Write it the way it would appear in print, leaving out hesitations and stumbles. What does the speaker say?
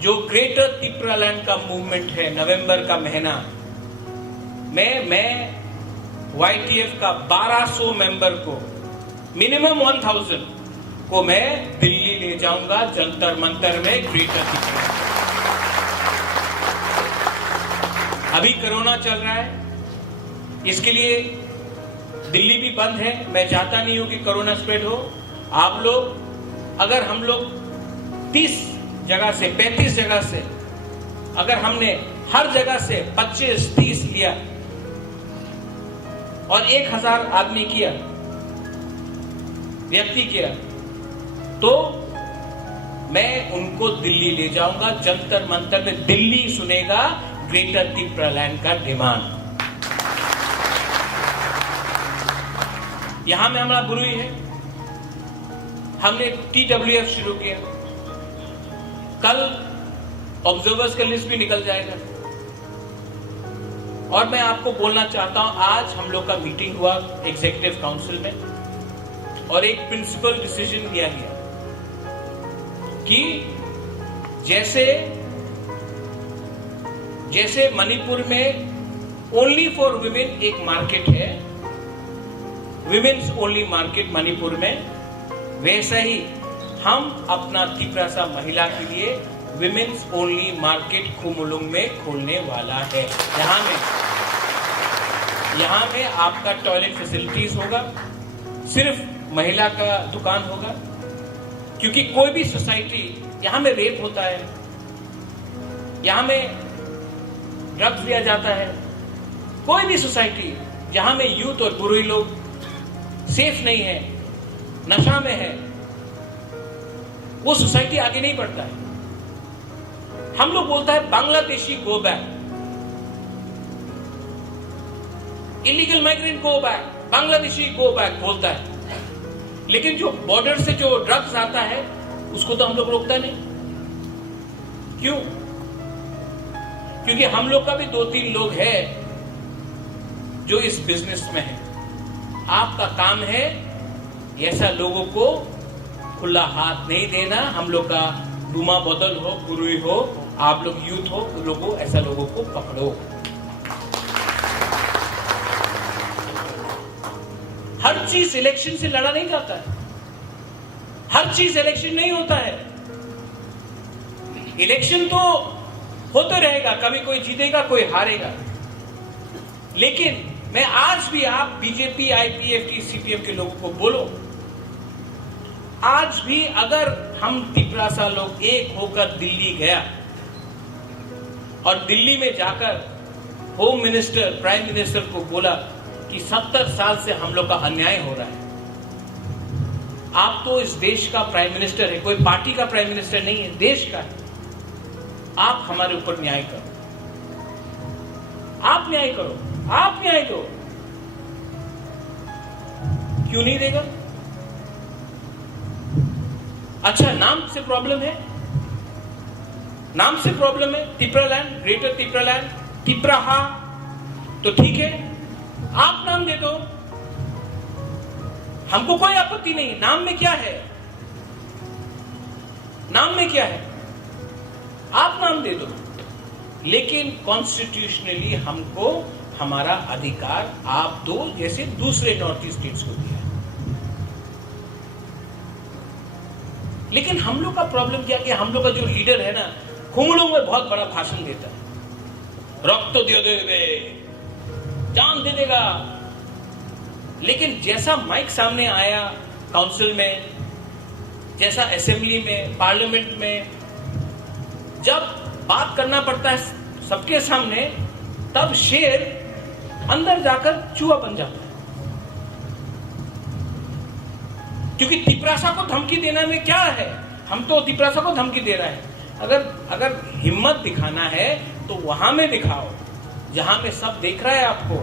जो ग्रेटर तिप्रालैंड का मूवमेंट है, नवंबर का महीना में मैं YTF का 1200 मेंबर को, मिनिमम 1000 को मैं दिल्ली ले जाऊंगा जंतर मंतर में ग्रेटर तिप्रालैंड। अभी कोरोना चल रहा है, इसके लिए दिल्ली भी बंद है। मैं चाहता नहीं हूं कि कोरोना स्प्रेड हो। आप लोग, अगर हम लोग 30 जगह से 35 जगह से, अगर हमने हर जगह से 25-30 लिया और 1000 आदमी किया, व्यक्ति किया, तो मैं उनको दिल्ली ले जाऊंगा जंतर मंतर में। दिल्ली सुनेगा ग्रेटर तिप्रालैंड का डिमांड। यहां में हमारा बुरुई है, हमने TWF शुरू किया। कल ऑब्जर्वर्स का लिस्ट भी निकल जाएगा। और मैं आपको बोलना चाहता हूं, आज हम लोग का मीटिंग हुआ एग्जीक्यूटिव काउंसिल में और एक प्रिंसिपल डिसीजन लिया गया कि जैसे मणिपुर में ओनली फॉर विमेन एक मार्केट है, विमेन्स ओनली मार्केट मणिपुर में, वैसा ही हम अपना तिप्रासा महिला के लिए विमेन्स ओनली मार्केट खुमुलुंग में खोलने वाला है। यहां में आपका टॉयलेट फैसिलिटीज होगा, सिर्फ महिला का दुकान होगा, क्योंकि कोई भी सोसाइटी, यहां में रेप होता है, यहां में ड्रग्स लिया जाता है, कोई भी सोसाइटी जहां में यूथ और बुरुई लोग सेफ नहीं है, नशा में है, वो सोसाइटी आगे नहीं बढ़ता है। हम लोग बोलता है Bangladeshi go back, illegal migrant go back, Bangladeshi go back बोलता है, लेकिन जो बॉर्डर से जो ड्रग्स आता है उसको तो हम लोग रोकता नहीं। क्यों? क्योंकि हम लोग का भी 2-3 लोग हैं जो इस बिजनेस में है। आपका काम है ऐसा लोगों को खुला हाथ नहीं देना। हम लोग का डूमा बदल हो, गुरुई हो, आप लोग यूथ हो, लोगों ऐसा लोगों को पकड़ो। हर चीज इलेक्शन से लड़ा नहीं जाता है, हर चीज इलेक्शन नहीं होता है। इलेक्शन तो होते रहेगा, कभी कोई जीतेगा कोई हारेगा, लेकिन मैं आज भी आप बीजेपी, IPFT, CPM के लोगों को बोलो, आज भी अगर हम तिप्रासा लोग एक होकर दिल्ली गया और दिल्ली में जाकर होम मिनिस्टर, प्राइम मिनिस्टर को बोला कि 70 साल से हम लोग का अन्याय हो रहा है, आप तो इस देश का प्राइम मिनिस्टर है, कोई पार्टी का प्राइम मिनिस्टर नहीं है, देश का है, आप हमारे ऊपर न्याय करो, आप न्याय करो, आप न्याय दो। क्यों नहीं देगा? अच्छा, नाम से प्रॉब्लम है, नाम से प्रॉब्लम है। तिप्रालैंड, ग्रेटर तिप्रालैंड, तिप्राहा, तो ठीक है, आप नाम दे दो, हमको कोई आपत्ति नहीं। नाम में क्या है? नाम में क्या है? आप नाम दे दो, लेकिन कॉन्स्टिट्यूशनली हमको हमारा अधिकार आप दो, जैसे दूसरे नॉर्थ ईस्ट स्टेट्स को दिया। लेकिन हम लोग का प्रॉब्लम क्या कि हम लोग का जो लीडर है ना, खुमुलुंग में बहुत बड़ा भाषण देता है, रक्त तो दे देगा, जान दे देगा, लेकिन जैसा माइक सामने आया काउंसिल में, जैसा असेंबली में, पार्लियामेंट में, जब बात करना पड़ता है सबके सामने, तब शेर अंदर जाकर चूहा बन जाता है। क्योंकि तिप्रासा को धमकी देने में क्या है, हम तो तिप्रासा को धमकी दे रहे हैं। अगर हिम्मत दिखाना है तो वहां में दिखाओ, जहां में सब देख रहा है आपको।